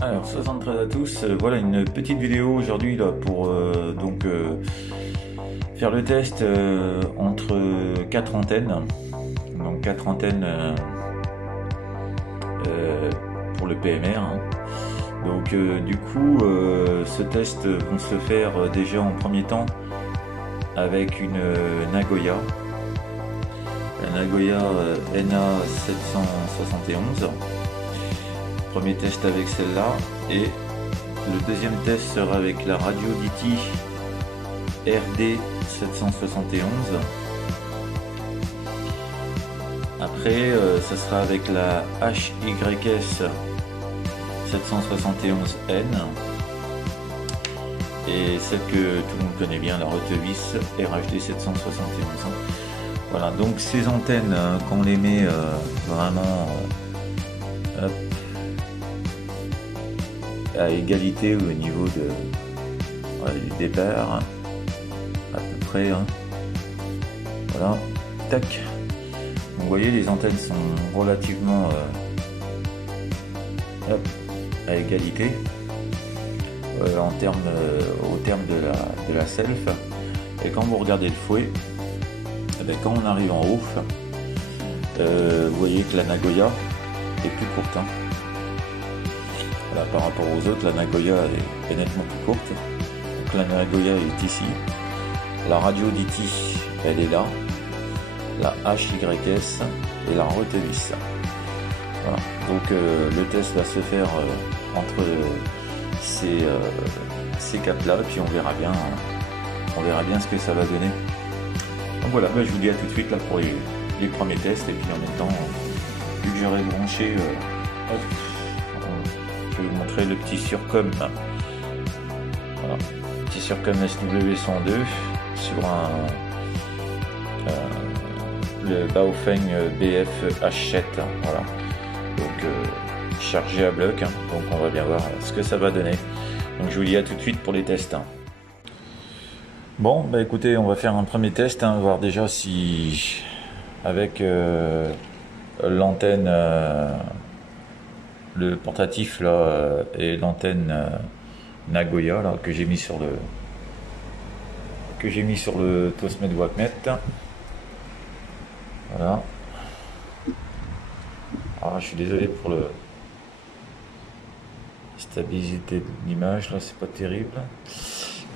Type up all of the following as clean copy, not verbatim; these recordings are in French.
Alors 73 à tous, voilà une petite vidéo aujourd'hui là pour faire le test entre 4 antennes, donc 4 antennes pour le PMR, hein. Donc du coup ce test vont se faire déjà en premier temps avec une Nagoya, la Nagoya NA771. Premier test avec celle-là, et le deuxième test sera avec la Radio DT RD771. Après ça sera avec la HYS 771N et celle que tout le monde connaît bien, la Rotevis RHD 771. Voilà, donc ces antennes, quand on les met vraiment à égalité au niveau de, voilà, du départ, à peu près, hein. Voilà, tac. Donc, vous voyez, les antennes sont relativement à égalité au terme de la self. Et quand vous regardez le fouet, eh bien, quand on arrive en haut, vous voyez que la Nagoya est plus courte, hein. Voilà, par rapport aux autres, la Nagoya est nettement plus courte. Donc la Nagoya est ici. La Radio DT, elle est là. La HYS et la Rotevis. Voilà. Donc le test va se faire entre ces quatre là, puis on verra bien ce que ça va donner. Donc voilà, je vous dis à tout de suite là pour les premiers tests, et puis en même temps, vu que j'aurai branché, je vais vous montrer le petit Surcom. Voilà, petit Surcom SW102 sur le Baofeng BF H7. Voilà, donc chargé à bloc, hein. Donc on va bien voir ce que ça va donner. Donc je vous dis à tout de suite pour les tests. Bon, écoutez, on va faire un premier test, hein, voir déjà si avec l'antenne, le portatif là, et l'antenne Nagoya là que j'ai mis sur le Tosmed Wacmet. Voilà. Alors, je suis désolé pour la stabilité de l'image là, c'est pas terrible.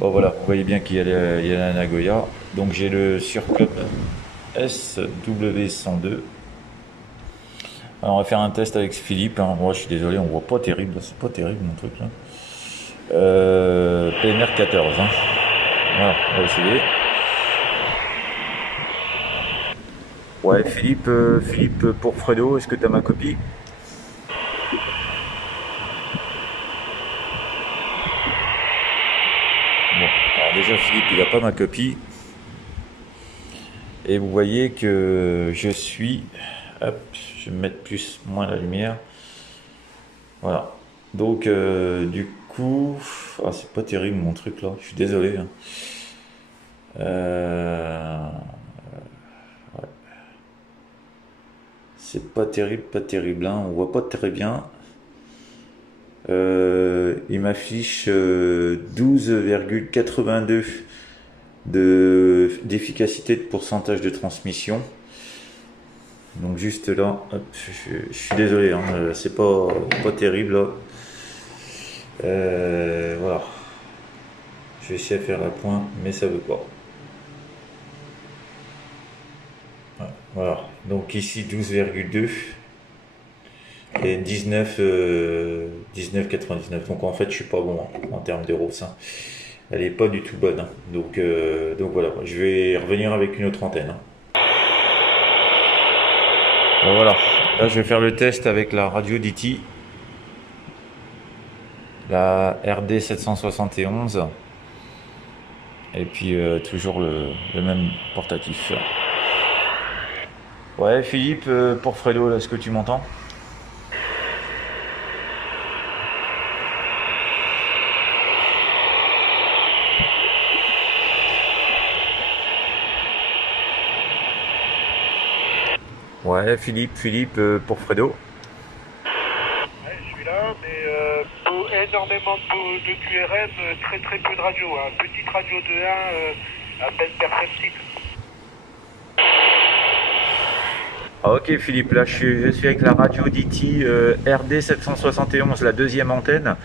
Bon voilà, vous voyez bien qu'il y a la Nagoya. Donc j'ai le Surcom SW102. Alors on va faire un test avec Philippe, hein. Moi je suis désolé, on voit pas terrible, c'est pas terrible mon truc là. PMR 14, hein. Voilà, on va essayer. Ouais, Philippe pour Fredo, est-ce que tu as ma copie? Bon, alors déjà Philippe il a pas ma copie. Et vous voyez que je suis... Hop, je vais mettre moins la lumière. Voilà. Donc du coup... Ah, c'est pas terrible mon truc là, je suis désolé, hein. Ouais. C'est pas terrible, hein. On voit pas très bien. Il m'affiche 12,82 d'efficacité de pourcentage de transmission. Donc juste là, hop, je suis désolé, hein, c'est pas terrible là. Voilà. Je vais essayer de faire la pointe, mais ça veut pas. Voilà. Donc ici 12,2 et 19,99. Donc en fait je suis pas bon, hein, en termes d'euros, ça. Elle est pas du tout bonne, hein. Donc voilà, je vais revenir avec une autre antenne, hein. Bon, voilà, là je vais faire le test avec la Radio DT, la RD 771, et puis toujours le même portatif. Ouais, Philippe, pour Fredo, est-ce que tu m'entends? Ouais, Philippe, pour Fredo. Ouais, je suis là, mais énormément de QRM, très très peu de radio. Hein. Petite radio de 1, à peine perceptible. Ah, ok Philippe, là je suis avec la radio DT RD 771, la deuxième antenne,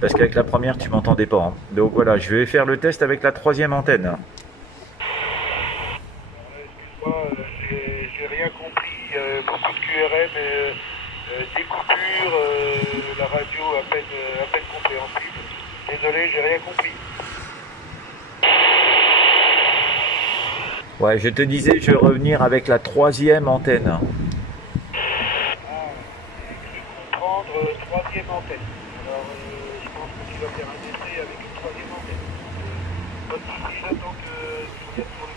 parce qu'avec la première tu m'entendais pas. Hein. Donc voilà, je vais faire le test avec la troisième antenne. Excuse-moi, j'ai rien compris. Beaucoup de QRM, des coupures, la radio à peine compréhensible. Désolé, j'ai rien compris. Ouais, je te disais, je vais revenir avec la troisième antenne. Ah, j'ai cru comprendre troisième antenne. Alors, je pense que tu vas faire un essai avec une troisième antenne. Pas de soucis, j'attends que tu viennes pour le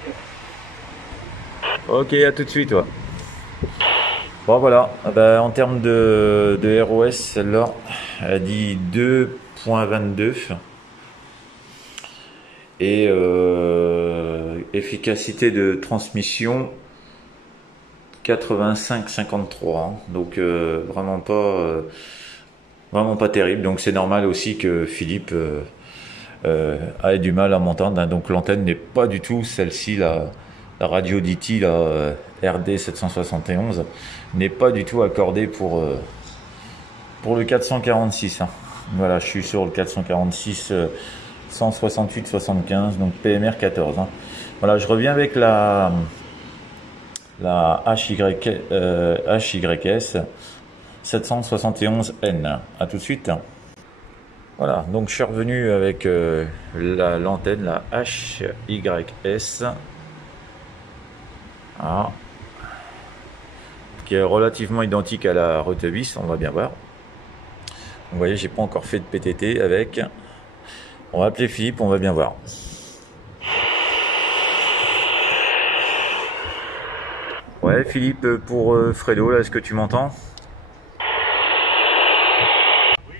gars. Ok, à tout de suite. Ouais. Bon voilà, ah ben, en termes de ROS, celle-là, elle dit 2.22 et efficacité de transmission 85-53, hein. Donc vraiment pas terrible. Donc c'est normal aussi que Philippe ait du mal à m'entendre, hein. Donc l'antenne n'est pas du tout celle-ci, la radio DT, la RD 771, n'est pas du tout accordée pour le 446. Hein. Voilà, je suis sur le 446 168-75, donc PMR 14. Hein. Voilà, je reviens avec la HYS 771N. À tout de suite. Voilà, donc je suis revenu avec l'antenne, la HYS. Ah. Qui est relativement identique à la Retevis, on va bien voir. Vous voyez, j'ai pas encore fait de PTT avec. On va appeler Philippe, on va bien voir. Ouais, Philippe, pour Fredo, là, est-ce que tu m'entends? Oui,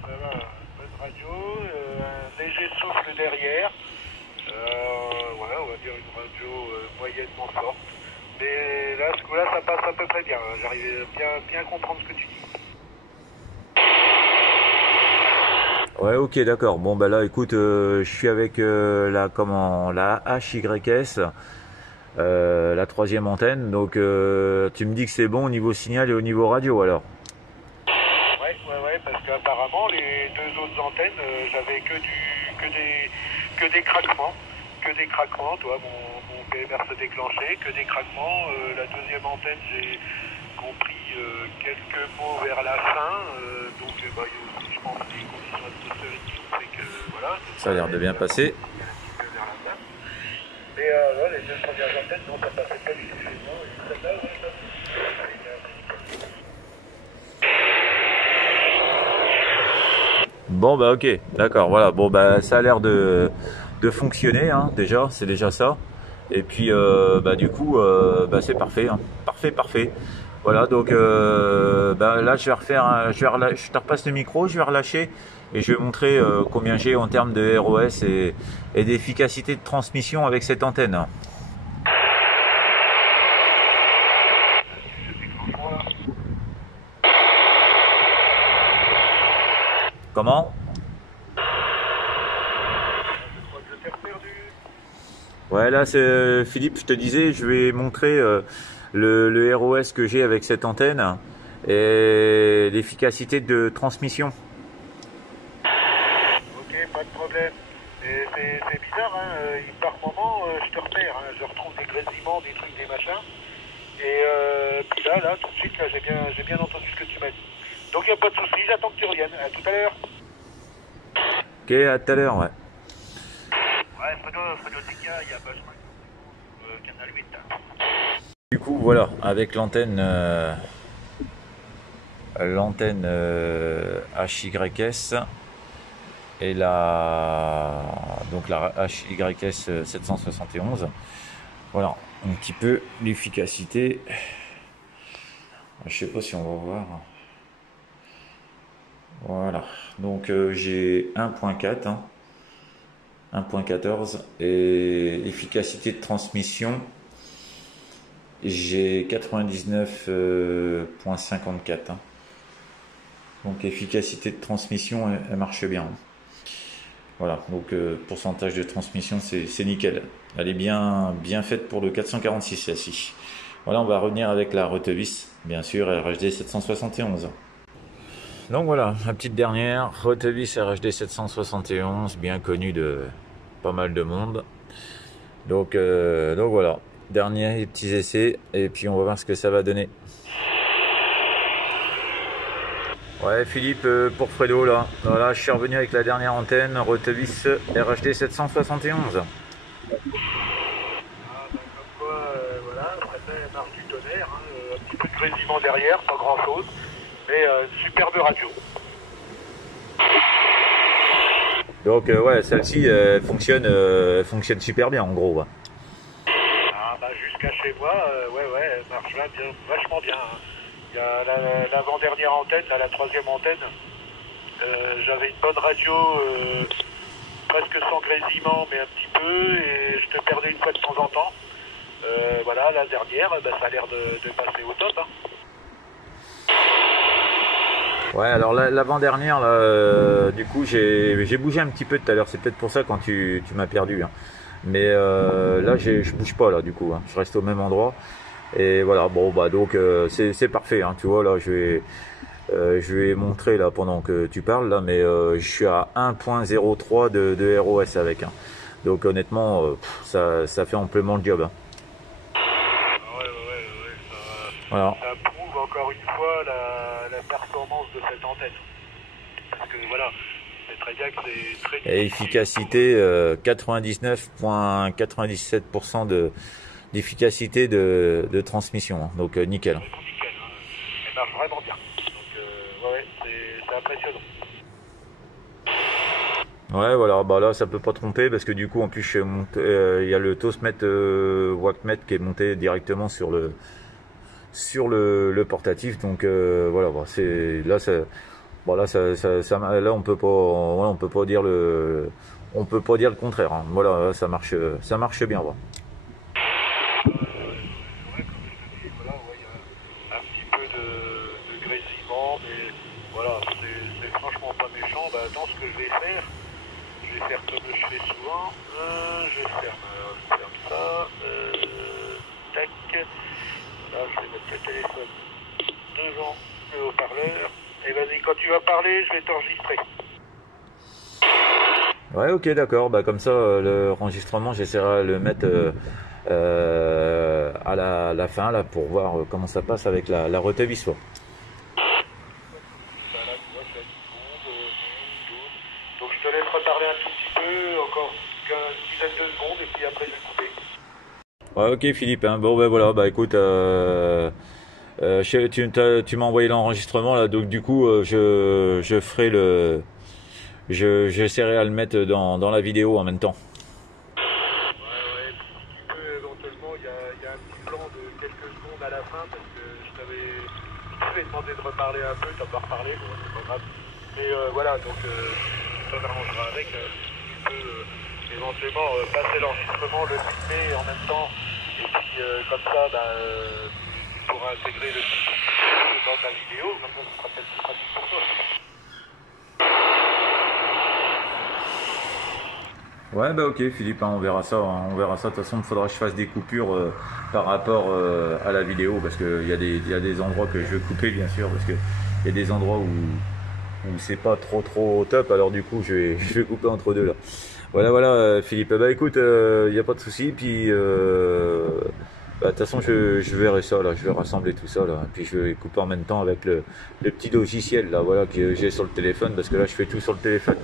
ça va, bonne radio, un léger souffle derrière. Ouais, on va dire une radio moyennement forte. Mais là, ce coup-là, ça passe à peu près bien. J'arrive bien à comprendre ce que tu dis. Ouais, ok, d'accord. Bon, bah là, écoute, je suis avec la HYS, la troisième antenne. Donc, tu me dis que c'est bon au niveau signal et au niveau radio, alors. Ouais, parce qu'apparemment, les deux autres antennes, j'avais que des craquements. Que des craquements, toi, mon PMR se déclenchait, que des craquements. La deuxième antenne, j'ai compris quelques mots vers la fin. Donc, il y a aussi, je pense, des conditions atmosphériques qui ont fait que, voilà. Ça a l'air de bien passer. Vers la fin. Mais les deux premières antennes, non, ça passait pas du tout chez moi. Et celle-là, ouais, ça. Bon, bah ok, d'accord, voilà. Bon, bah ça a l'air de fonctionner, hein, déjà, c'est déjà ça. Et puis, bah du coup, bah c'est parfait, hein. Parfait. Voilà, donc bah, là, je te repasse le micro, je vais relâcher et je vais montrer combien j'ai en termes de ROS et d'efficacité de transmission avec cette antenne. Comment? Ouais, là, c'est Philippe, je te disais, je vais montrer le ROS que j'ai avec cette antenne et l'efficacité de transmission. Ok, pas de problème. C'est bizarre, hein, par moment, je te repère, hein, je retrouve des grésillements, des trucs, des machins. Et puis là, tout de suite, là, j'ai bien entendu ce que tu m'as dit. Donc il n'y a pas de souci, j'attends que tu reviennes. À tout à l'heure. Ok, à tout à l'heure, ouais. Ouais, Fredo Zika, il y a besoin de canal 8. Du coup, voilà, avec l'antenne HYS et la HYS 771. Voilà, un petit peu l'efficacité. Je sais pas si on va voir. Voilà, donc j'ai 1.4, hein, 1.14 et efficacité de transmission j'ai 99,54. Hein. Donc efficacité de transmission, elle marche bien. Voilà, donc pourcentage de transmission, c'est nickel. Elle est bien faite pour le 446 celle-ci. Voilà, on va revenir avec la Rotevis, bien sûr, RHD 771. Donc voilà, la petite dernière, Rotevis RHD 771, bien connue de pas mal de monde. Donc voilà, dernier petits essais, et puis on va voir ce que ça va donner. Ouais Philippe, pour Fredo là, voilà, je suis revenu avec la dernière antenne, Rotevis RHD 771. Ah, ben, comme quoi, voilà, elle marche du tonnerre, hein, un petit peu de grésillement derrière, pas grand chose, mais superbe radio. Donc ouais, celle-ci fonctionne super bien en gros. Ouais. Ah bah jusqu'à chez moi, ouais, elle marche là, vachement bien. Hein. Il y a l'avant-dernière antenne, là, la troisième antenne, j'avais une bonne radio, presque sans grésillement, mais un petit peu, et je te perdais une fois de temps en temps. Voilà, la dernière, bah, ça a l'air de passer au top. Hein. Ouais, alors l'avant-dernière, là, du coup, j'ai bougé un petit peu tout à l'heure. C'est peut-être pour ça quand tu m'as perdu. Hein. Mais là, je bouge pas là, du coup. Hein. Je reste au même endroit. Et voilà, bon, bah donc c'est parfait. Hein. Tu vois, là, je vais montrer là pendant que tu parles là, mais je suis à 1.03 de ROS avec. Hein. Donc honnêtement, ça fait amplement le job. Hein. Ouais, Voilà. Ça prouve encore une fois la performance de cette antenne. Parce que voilà, c'est très bien que c'est très difficile. Et efficacité 99,97% d'efficacité de transmission. Hein. Donc nickel. Nickel, hein. Elle marche vraiment bien. Donc ouais, c'est impressionnant. Ouais, voilà, bah là ça peut pas tromper parce que du coup en plus il y a le Tosmet Wattmet qui est monté directement sur le portatif, donc voilà, bah, c'est là ça, bon, là là on peut pas dire le contraire. Hein. Voilà, ça marche bien. Voilà. Voilà, ouais, il y a un petit peu de grésillement, mais voilà, c'est franchement pas méchant. Bah, attends, ce que je vais faire comme je fais souvent. Je ferme ça. Tac. Là, je vais mettre le téléphone devant le haut-parleur. Et vas-y, quand tu vas parler, je vais t'enregistrer. Ouais, ok, d'accord. Bah comme ça, l'enregistrement, j'essaierai de le mettre à la fin là pour voir comment ça passe avec la Rotevis. Voilà, tu vois, je fais 10 secondes, 12. Donc je te laisse reparler un tout petit peu, encore une dizaine de secondes, et puis après je vais couper. Ouais, ok Philippe. Hein. Bon ben voilà, bah écoute, tu m'as envoyé l'enregistrement là, donc du coup je ferai j'essaierai à le mettre dans la vidéo en même temps. Ouais, puis si tu peux, éventuellement, il y a un petit plan de quelques secondes à la fin, parce que je t'avais demandé de reparler un peu, t'as pas reparlé, bon, c'est pas grave. Mais voilà, donc tu t'en arrangeras avec, tu peux éventuellement passer l'enregistrement, le filmer en même temps, et puis comme ça, bah, tu pourras intégrer le petit dans ta vidéo, comme ça, ce sera peut-être plus pratique pour toi. Ouais, bah ok Philippe, hein, on verra ça. Hein, on verra ça. De toute façon, il faudra que je fasse des coupures par rapport à la vidéo, parce qu'il y a des endroits que je vais couper bien sûr, parce qu'il y a des endroits où c'est pas trop top. Alors du coup, je vais couper entre deux là. Voilà Philippe. Bah écoute, il n'y a pas de souci. Puis bah, de toute façon, je verrai ça là. Je vais rassembler tout ça là. Puis je vais couper en même temps avec le petit logiciel là, voilà, que j'ai sur le téléphone, parce que là, je fais tout sur le téléphone.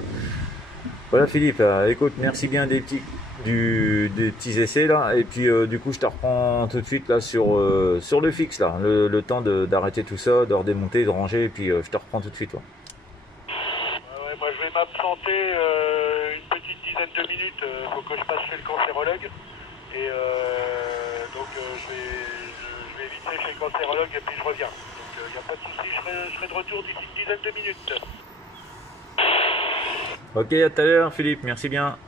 Voilà Philippe, écoute, merci bien des petits essais là, et puis du coup je te reprends tout de suite là sur le fixe là, le temps d'arrêter tout ça, de redémonter, de ranger, et puis je te reprends tout de suite. Là. Ouais, moi je vais m'absenter une petite dizaine de minutes, faut que je passe chez le cancérologue, et donc je vais vite fait chez le cancérologue et puis je reviens. Donc il n'y a pas de souci, je serai de retour d'ici une dizaine de minutes. Ok, à tout à l'heure Philippe, merci bien.